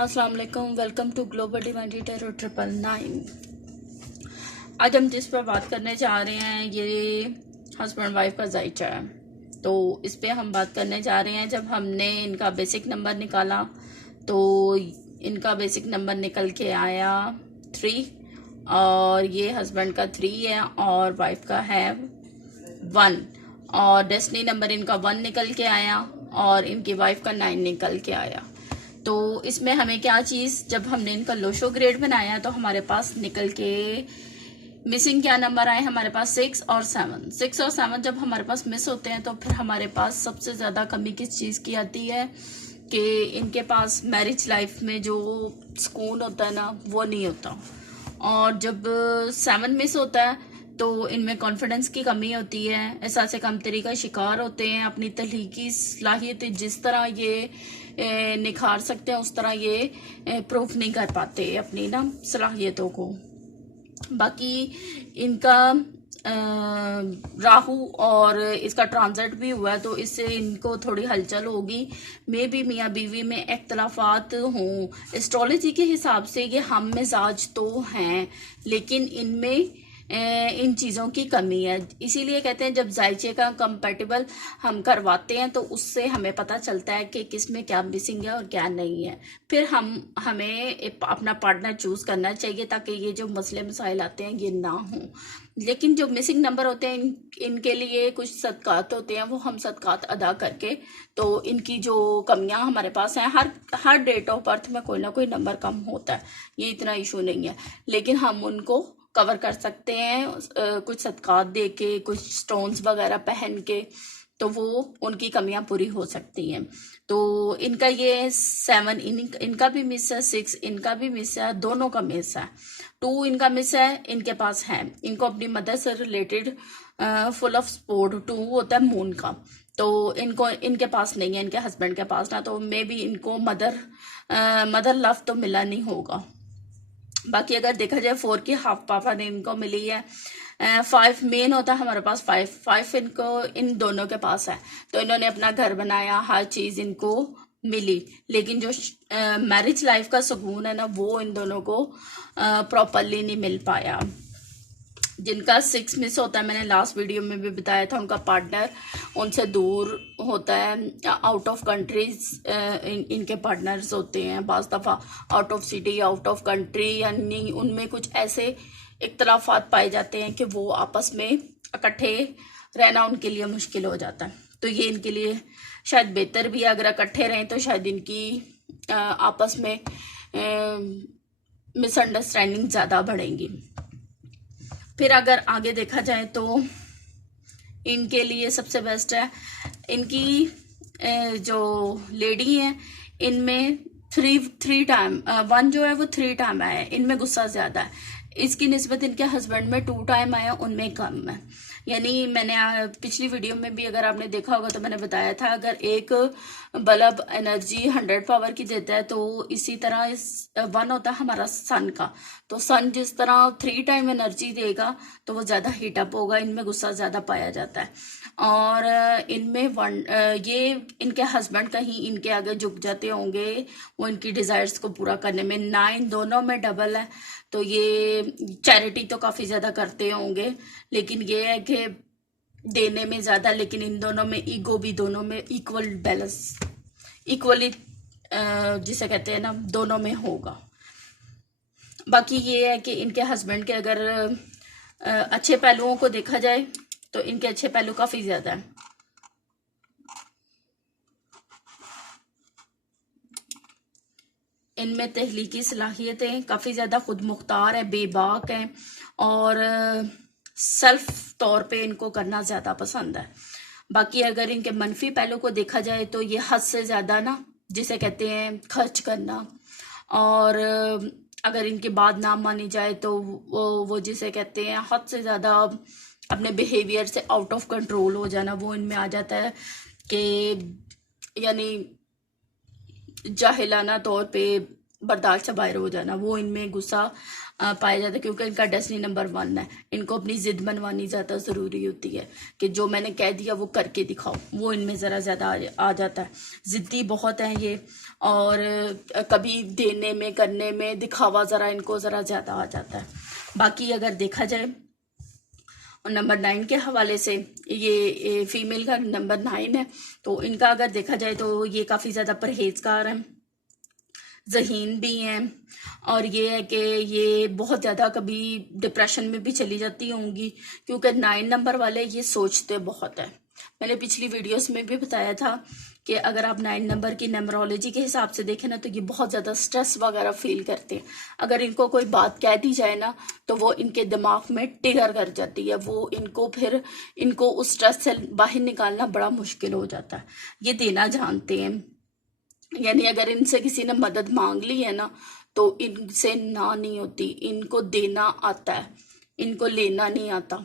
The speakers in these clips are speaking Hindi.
अस्सलाम वालेकुम, welcome to global divine tarot 999। आज हम जिस पर बात करने जा रहे हैं ये हस्बैंड वाइफ का जायचा है। तो इस पे हम बात करने जा रहे हैं। जब हमने इनका बेसिक नंबर निकाला तो इनका बेसिक नंबर निकल के आया 3 और ये हस्बैंड का 3 है और वाइफ का है 1 और डेस्टिनी नंबर इनका 1 निकल के आया और इनकी वाइफ का 9 निकल के आया। तो इसमें हमें क्या चीज़, जब हमने इनका लोशो ग्रेड बनाया तो हमारे पास निकल के मिसिंग क्या नंबर आए, हमारे पास 6 और 7 जब हमारे पास मिस होते हैं तो फिर हमारे पास सबसे ज़्यादा कमी किस चीज़ की आती है कि इनके पास मैरिज लाइफ में जो सुकून होता है ना वो नहीं होता। और जब 7 मिस होता है तो इनमें कॉन्फिडेंस की कमी होती है, एहसास कमतरी का शिकार होते हैं। अपनी तहलीकी सलाहियत जिस तरह ये निखार सकते हैं उस तरह ये प्रूफ नहीं कर पाते अपनी ना सलाहियतों को। बाकी इनका राहु और इसका ट्रांजिट भी हुआ है तो इससे इनको थोड़ी हलचल होगी। मे भी मियाँ बीवी में इख्तलाफात हों। एस्ट्रोलॉजी के हिसाब से ये हम मिजाज तो हैं लेकिन इनमें इन चीज़ों की कमी है। इसीलिए कहते हैं जब जायचे का कंपैटिबल हम करवाते हैं तो उससे हमें पता चलता है कि किस में क्या मिसिंग है और क्या नहीं है। फिर हमें अपना पार्टनर चूज करना चाहिए ताकि ये जो मसले मसाइल आते हैं ये ना हों। लेकिन जो मिसिंग नंबर होते हैं इनके लिए कुछ सदकात होते हैं, वो हम सदकात अदा करके तो इनकी जो कमियां हमारे पास हैं, हर डेट ऑफ बर्थ में कोई ना कोई नंबर कम होता है, ये इतना इशू नहीं है, लेकिन हम उनको कवर कर सकते हैं कुछ सदकात दे के, कुछ स्टोन्स वगैरह पहन के, तो वो उनकी कमियां पूरी हो सकती हैं। तो इनका ये 7 इनका भी मिस है, 6 इनका भी मिस है, दोनों का मिस है, 2 इनका मिस है, इनके पास है। इनको अपनी मदर से रिलेटेड फुल ऑफ सपोर्ट 2 होता है मून का, तो इनके पास नहीं है, इनके हस्बैंड के पास ना, तो मे बी इनको मदर लव तो मिला नहीं होगा। बाकी अगर देखा जाए 4 की हाफ पापा ने इनको मिली है। 5 मेन होता है हमारे पास, 5 इनको इन दोनों के पास है, तो इन्होंने अपना घर बनाया, हर चीज इनको मिली, लेकिन जो मैरिज लाइफ का सुकून है ना वो इन दोनों को प्रॉपरली नहीं मिल पाया। जिनका 6 मिस होता है, मैंने लास्ट वीडियो में भी बताया था, उनका पार्टनर उनसे दूर होता है, आउट ऑफ कंट्रीज इनके पार्टनर्स होते हैं, बाज़ दफ़ा out of city, out of country, यानी उनमें कुछ ऐसे इख्तलाफात पाए जाते हैं कि वो आपस में इकट्ठे रहना उनके लिए मुश्किल हो जाता है। तो ये इनके लिए शायद बेहतर भी है, अगर इकट्ठे रहें तो शायद इनकी आपस में मिसअंडरस्टैंडिंग ज़्यादा बढ़ेंगी। फिर अगर आगे देखा जाए तो इनके लिए सबसे बेस्ट है, इनकी जो लेडी है इनमें 3 टाइम 1 जो है वो 3 टाइम आया है, इनमें गुस्सा ज्यादा है। इसकी निस्बत इनके हस्बैंड में 2 टाइम आया, उनमें कम है। यानी मैंने पिछली वीडियो में भी अगर आपने देखा होगा तो मैंने बताया था, अगर एक बल्ब एनर्जी 100 पावर की देता है तो इसी तरह 1 होता है हमारा सन का, तो सन जिस तरह 3 टाइम एनर्जी देगा तो वो ज्यादा हीटअप होगा, इनमें गुस्सा ज्यादा पाया जाता है। और इनमें ये इनके हस्बैंड कहीं इनके आगे झुक जाते होंगे वो इनकी डिजायर्स को पूरा करने में। 9 दोनों में डबल है, तो ये चैरिटी तो काफी ज्यादा करते होंगे, लेकिन ये है कि देने में ज्यादा, लेकिन इन दोनों में ईगो भी, दोनों में इक्वल बैलेंस, इक्वली जिसे कहते हैं ना, दोनों में होगा। बाकी ये है कि इनके हस्बैंड के अगर अच्छे पहलुओं को देखा जाए तो इनके अच्छे पहलू काफी ज्यादा है। इनमें तहलीकी सलाहियतें काफी ज्यादा, खुद मुख्तार है, बेबाक है और सेल्फ तौर पे इनको करना ज्यादा पसंद है। बाकी अगर इनके मनफी पहलू को देखा जाए तो ये हद से ज्यादा ना, जिसे कहते हैं खर्च करना, और अगर इनकी बात ना मानी जाए तो वो जिसे कहते हैं हद से ज्यादा अपने बिहेवियर से आउट ऑफ कंट्रोल हो जाना, वो इनमें आ जाता है कि यानी जाहिलाना तौर पे बर्दाश्त से बाहर हो जाना, वो इनमें गुस्सा पाया जाता है, क्योंकि इनका डेस्टिनी नंबर 1 है। इनको अपनी जिद मनवानी ज़्यादा ज़रूरी होती है कि जो मैंने कह दिया वो करके दिखाओ, वो इनमें ज़रा ज़्यादा आ जाता है। ज़िद्दी बहुत हैं ये, और कभी देने में करने में दिखावा ज़रा इनको ज़रा ज़्यादा आ जाता है। बाकी अगर देखा जाए और नंबर 9 के हवाले से, ये फीमेल का नंबर 9 है, तो इनका अगर देखा जाए तो ये काफ़ी ज़्यादा परहेजगार हैं, ज़हीन भी हैं, और ये है कि ये बहुत ज़्यादा कभी डिप्रेशन में भी चली जाती होंगी, क्योंकि 9 नंबर वाले ये सोचते बहुत है। मैंने पिछली वीडियोस में भी बताया था कि अगर आप 9 नंबर की न्यूमरोलॉजी के हिसाब से देखें ना, तो ये बहुत ज़्यादा स्ट्रेस वगैरह फील करते हैं। अगर इनको कोई बात कह दी जाए ना, तो वो इनके दिमाग में ट्रिगर कर जाती है, वो इनको उस स्ट्रेस से बाहर निकालना बड़ा मुश्किल हो जाता है। ये देना जानते हैं, यानी अगर इनसे किसी ने मदद मांग ली है ना, तो इनसे ना नहीं होती, इनको देना आता है, इनको लेना नहीं आता।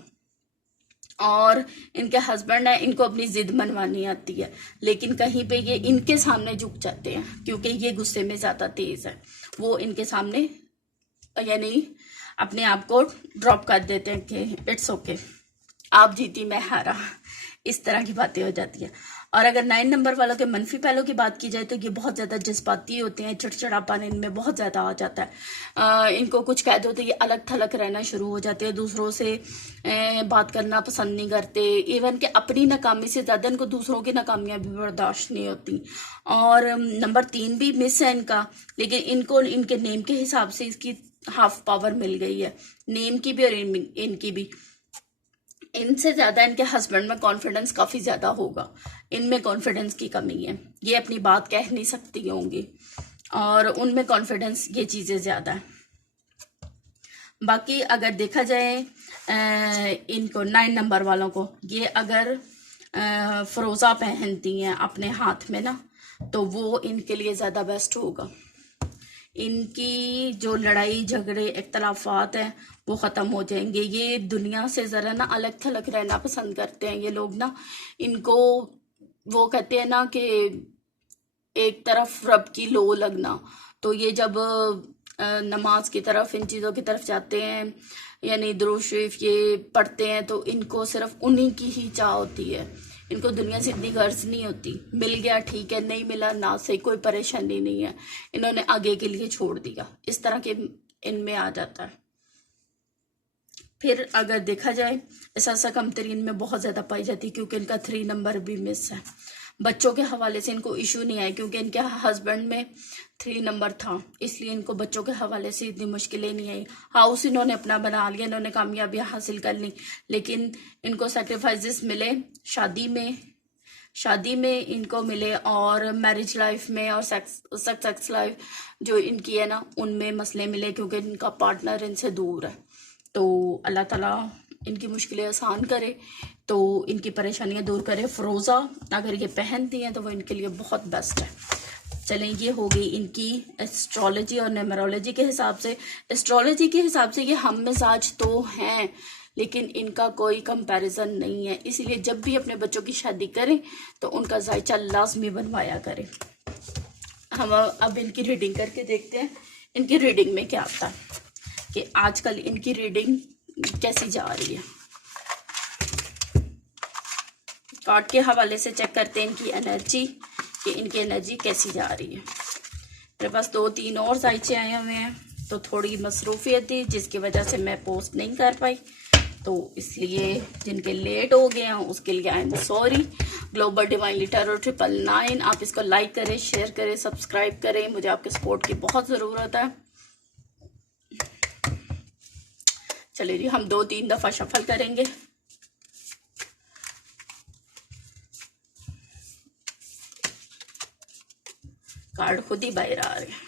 और इनके हस्बैंड है, इनको अपनी जिद मनवानी आती है, लेकिन कहीं पे ये इनके सामने झुक जाते हैं, क्योंकि ये गुस्से में ज़्यादा तेज है। वो इनके सामने यानी अपने आप को ड्रॉप कर देते हैं कि इट्स ओके, आप जीती मैं हारा, इस तरह की बातें हो जाती है। और अगर 9 नंबर वालों के मनफी पहलू की बात की जाए, तो ये बहुत ज़्यादा जज्बाती होते हैं, चिड़चिड़ापन इनमें बहुत ज़्यादा आ जाता है। इनको कुछ कह दो तो ये अलग थलग रहना शुरू हो जाते हैं, दूसरों से बात करना पसंद नहीं करते। इवन कि अपनी नाकामी से ज़्यादा इनको दूसरों की नाकामियाँ भी बर्दाश्त नहीं होती। और नंबर 3 भी मिस है इनका, लेकिन इनको इनके नेम के हिसाब से इसकी हाफ पावर मिल गई है, नेम की भी और इनकी भी। इनसे ज़्यादा इनके हस्बैंड में कॉन्फिडेंस काफ़ी ज़्यादा होगा, इनमें कॉन्फिडेंस की कमी है, ये अपनी बात कह नहीं सकती होंगी, और उनमें कॉन्फिडेंस ये चीज़ें ज़्यादा है। बाकी अगर देखा जाए इनको 9 नंबर वालों को, ये अगर फ़रोज़ा पहनती हैं अपने हाथ में ना, तो वो इनके लिए ज़्यादा बेस्ट होगा। इनकी जो लड़ाई झगड़े इख्तलाफात हैं वो ख़त्म हो जाएंगे। ये दुनिया से ज़रा ना अलग थलग रहना पसंद करते हैं ये लोग ना। इनको वो कहते हैं ना कि एक तरफ रब की लो लगना, तो ये जब नमाज की तरफ इन चीज़ों की तरफ जाते हैं, यानी दुरूद शरीफ ये पढ़ते हैं, तो इनको सिर्फ उन्हीं की ही चाह होती है, इनको दुनिया से इतनी गर्ज नहीं होती। मिल गया ठीक है, नहीं मिला ना सही, कोई परेशानी नहीं है, इन्होंने आगे के लिए छोड़ दिया, इस तरह के इनमें आ जाता है। फिर अगर देखा जाए ऐसा कमतरी इनमें बहुत ज़्यादा पाई जाती है, क्योंकि इनका 3 नंबर भी मिस है। बच्चों के हवाले से इनको इशू नहीं आया, क्योंकि इनके हस्बैंड में 3 नंबर था, इसलिए इनको बच्चों के हवाले से इतनी मुश्किलें नहीं आई। हाउस इन्होंने अपना बना लिया, इन्होंने कामयाबियाँ हासिल कर ली, लेकिन इनको सेक्रीफाइसेस मिले शादी में इनको मिले, और मैरिज लाइफ में और सेक्स लाइफ जो इनकी है ना, उनमें मसले मिले, क्योंकि इनका पार्टनर इनसे दूर है। तो अल्लाह ताला इनकी मुश्किलें आसान करे, तो इनकी परेशानियां दूर करे। फ़रोज़ा अगर ये पहनती हैं तो वो इनके लिए बहुत बेस्ट है। चलें, ये हो गई इनकी एस्ट्रोलॉजी और न्यूमरोलॉजी के हिसाब से। एस्ट्रोलॉजी के हिसाब से ये हम मिजाज तो हैं, लेकिन इनका कोई कंपैरिजन नहीं है, इसीलिए जब भी अपने बच्चों की शादी करें तो उनका जायचा लाजमी बनवाया करें। हम अब इनकी रीडिंग करके देखते हैं इनकी रीडिंग में क्या आता है, कि आजकल इनकी रीडिंग कैसी जा रही है। कार्ड के हवाले से चेक करते हैं इनकी एनर्जी, कि इनकी एनर्जी कैसी जा रही है। मेरे पास 2-3 और जायचे आए हुए हैं, तो थोड़ी मसरूफियत थी जिसकी वजह से मैं पोस्ट नहीं कर पाई, तो इसलिए जिनके लेट हो गए हैं उसके लिए I am sorry. Global divine tarot 999, आप इसको लाइक करें, शेयर करें, सब्सक्राइब करें, मुझे आपके सपोर्ट की बहुत ज़रूरत है। चलिए जी, हम 2-3 दफ़ा शफल करेंगे। कार्ड खुद ही बाहर आ रहे हैं।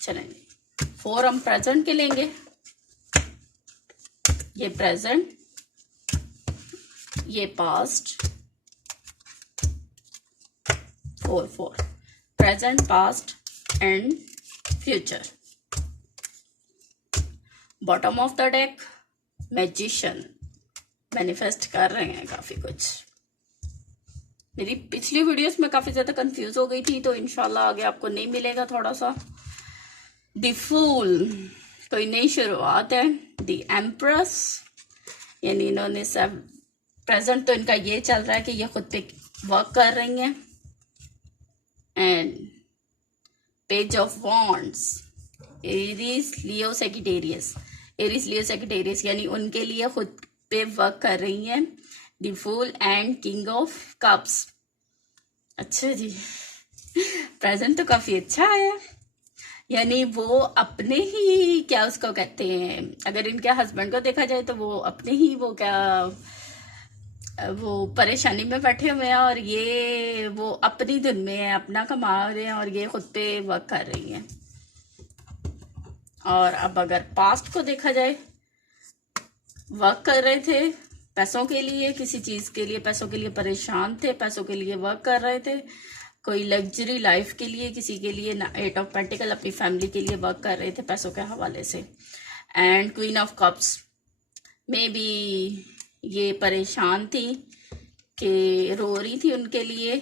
चलें, 4 हम प्रेजेंट के लेंगे। ये प्रेजेंट, ये past 4 4 present, past and future. Bottom of the deck magician, manifest कर रहे हैं काफी कुछ। मेरी पिछली वीडियोस में काफी ज्यादा कंफ्यूज हो गई थी, तो इंशाल्लाह आगे आपको नहीं मिलेगा थोड़ा सा। द फूल, कोई नई शुरुआत है। द एम्प्रेस, यानी इन्होंने सब प्रेजेंट तो इनका ये चल रहा है कि ये खुद पे वर्क कर रही हैं। And page of wands, Aries Leo Sagittarius, Aries Leo Sagittarius यानी उनके लिए खुद पे वर्क कर रही हैं। The fool and king of cups. अच्छा जी, प्रेजेंट तो काफी अच्छा है, यानी वो अपने ही क्या उसको कहते हैं, अगर इनके हस्बैंड को देखा जाए तो वो अपने ही वो क्या वो परेशानी में बैठे हुए हैं और ये वो अपनी धुन में है, अपना कमा रहे हैं और ये खुद पे वर्क कर रही हैं। और अब अगर पास्ट को देखा जाए, वर्क कर रहे थे पैसों के लिए, किसी चीज के लिए पैसों के लिए परेशान थे, पैसों के लिए वर्क कर रहे थे, कोई लग्जरी लाइफ के लिए, किसी के लिए ना 8 ऑफ पेंटिकल अपनी फैमिली के लिए वर्क कर रहे थे पैसों के हवाले से। एंड क्वीन ऑफ कप्स में भी ये परेशान थी कि रो रही थी उनके लिए।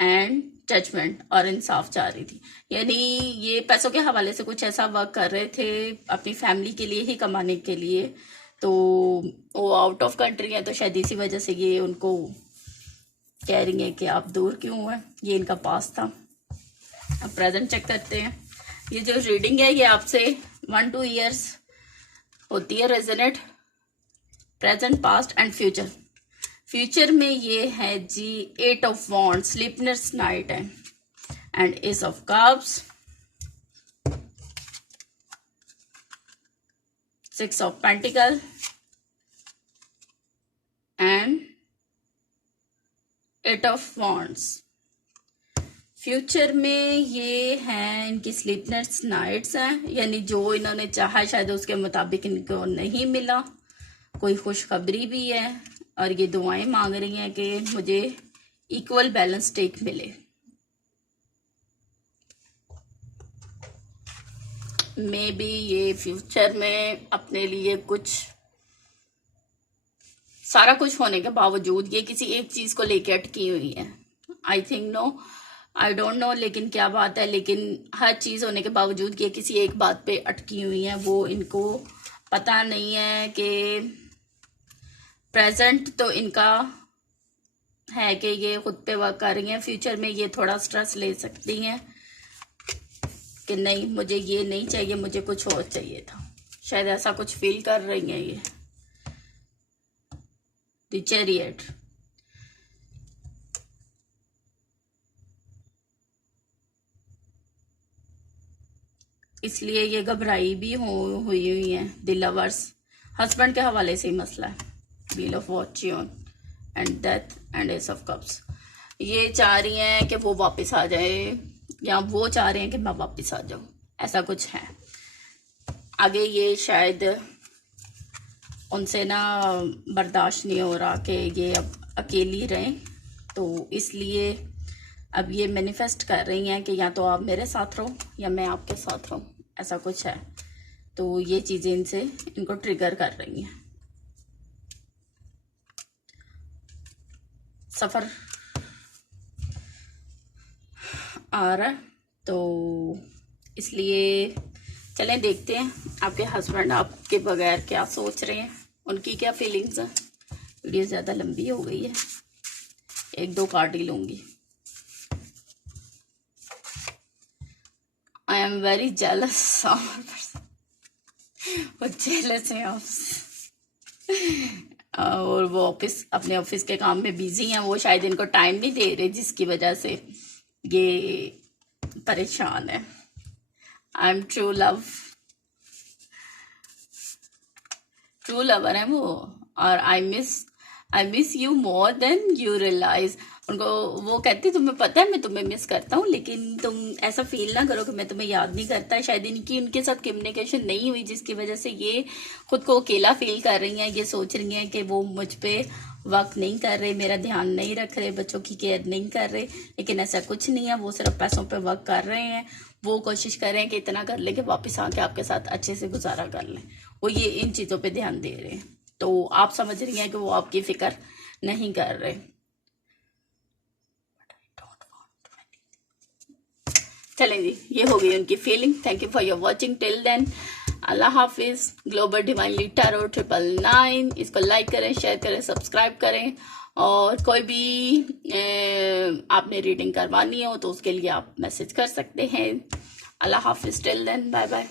एंड जजमेंट और इंसाफ चाह रही थी, यानी ये पैसों के हवाले से कुछ ऐसा वर्क कर रहे थे अपनी फैमिली के लिए ही कमाने के लिए, तो वो आउट ऑफ कंट्री है, तो शायद इसी वजह से ये उनको कह रही है कि आप दूर क्यों हैं। ये इनका पास था। अब प्रेजेंट चेक करते हैं। ये जो रीडिंग है ये आपसे 1-2 ईयर्स होती है, resonate. Present, past and future. Future में ये है जी 8 ऑफ वॉन्ड्स, स्लीपलेस नाइट है। And S of cups, 6 of pentacle and 8 of wands. Future में ये हैं इनकी स्लीपलेस नाइट्स हैं, यानी जो इन्होंने चाहा शायद उसके मुताबिक इनको नहीं मिला। कोई खुशखबरी भी है और ये दुआएं मांग रही हैं कि मुझे इक्वल बैलेंस टेक मिले। मे बी ये फ्यूचर में अपने लिए कुछ, सारा कुछ होने के बावजूद ये किसी एक चीज को लेके अटकी हुई है। I think no, I don't know लेकिन क्या बात है, लेकिन हर चीज होने के बावजूद ये किसी एक बात पे अटकी हुई है। वो इनको पता नहीं है कि प्रेजेंट तो इनका है कि ये खुद पे वर्क कर रही हैं, फ्यूचर में ये थोड़ा स्ट्रेस ले सकती हैं कि नहीं मुझे ये नहीं चाहिए, मुझे कुछ और चाहिए था। शायद ऐसा कुछ फील कर रही हैं ये। द चैरियट, इसलिए ये घबराई भी हुई हैं। द लवर्स, हस्बैंड के हवाले से ही मसला है। Wheel of Fortune and death and S of cups. ये चाह रही हैं कि वो वापस आ जाए, या वो चाह रहे हैं कि मैं वापस आ जाऊं, ऐसा कुछ है। आगे ये शायद उनसे ना बर्दाश्त नहीं हो रहा कि ये अब अकेली रहें, तो इसलिए अब ये मैनिफेस्ट कर रही हैं कि या तो आप मेरे साथ रहो या मैं आपके साथ रहूं, ऐसा कुछ है। तो ये चीजें इनसे इनको ट्रिगर कर रही हैं। सफर आ रहा है, तो इसलिए चलें देखते हैं आपके हस्बैंड आपके बगैर क्या सोच रहे हैं, उनकी क्या फीलिंग्स हैं। वीडियो ज़्यादा लंबी हो गई है, 1-2 कार्ड ही लूँगी। आई एम वेरी जेलस, वो जेलस है आपसे। और वो अपने ऑफिस के काम में बिजी हैं, वो शायद इनको टाइम नहीं दे रहे, जिसकी वजह से ये परेशान है। आई एम ट्रू लवर है वो, और I miss you more than you realize. उनको वो कहती तुम्हें पता है मैं तुम्हें मिस करता हूँ, लेकिन तुम ऐसा फील ना करो कि मैं तुम्हें याद नहीं करता। शायद इनकी उनके साथ कम्युनिकेशन नहीं हुई, जिसकी वजह से ये खुद को अकेला फील कर रही हैं। ये सोच रही हैं कि वो मुझ पे वक्त नहीं कर रहे, मेरा ध्यान नहीं रख रहे, बच्चों की केयर नहीं कर रहे, लेकिन ऐसा कुछ नहीं है। वो सिर्फ पैसों पे वर्क कर रहे हैं। वो कोशिश कर रहे हैं कि इतना कर ले कि वापस आके आपके साथ अच्छे से गुजारा कर लें। वो ये इन चीज़ों पे ध्यान दे रहे हैं। तो आप समझ रही हैं कि वो आपकी फिक्र नहीं कर रहे। चलें जी, ये हो गई उनकी feeling. Thank you for your watching till then. अल्लाह हाफिज। ग्लोबल डिवाइनली टैरो 999, इसको लाइक करें, शेयर करें, सब्सक्राइब करें। और कोई भी आपने रीडिंग करवानी हो तो उसके लिए आप मैसेज कर सकते हैं। अल्लाह हाफिज टिल देन, बाय बाय।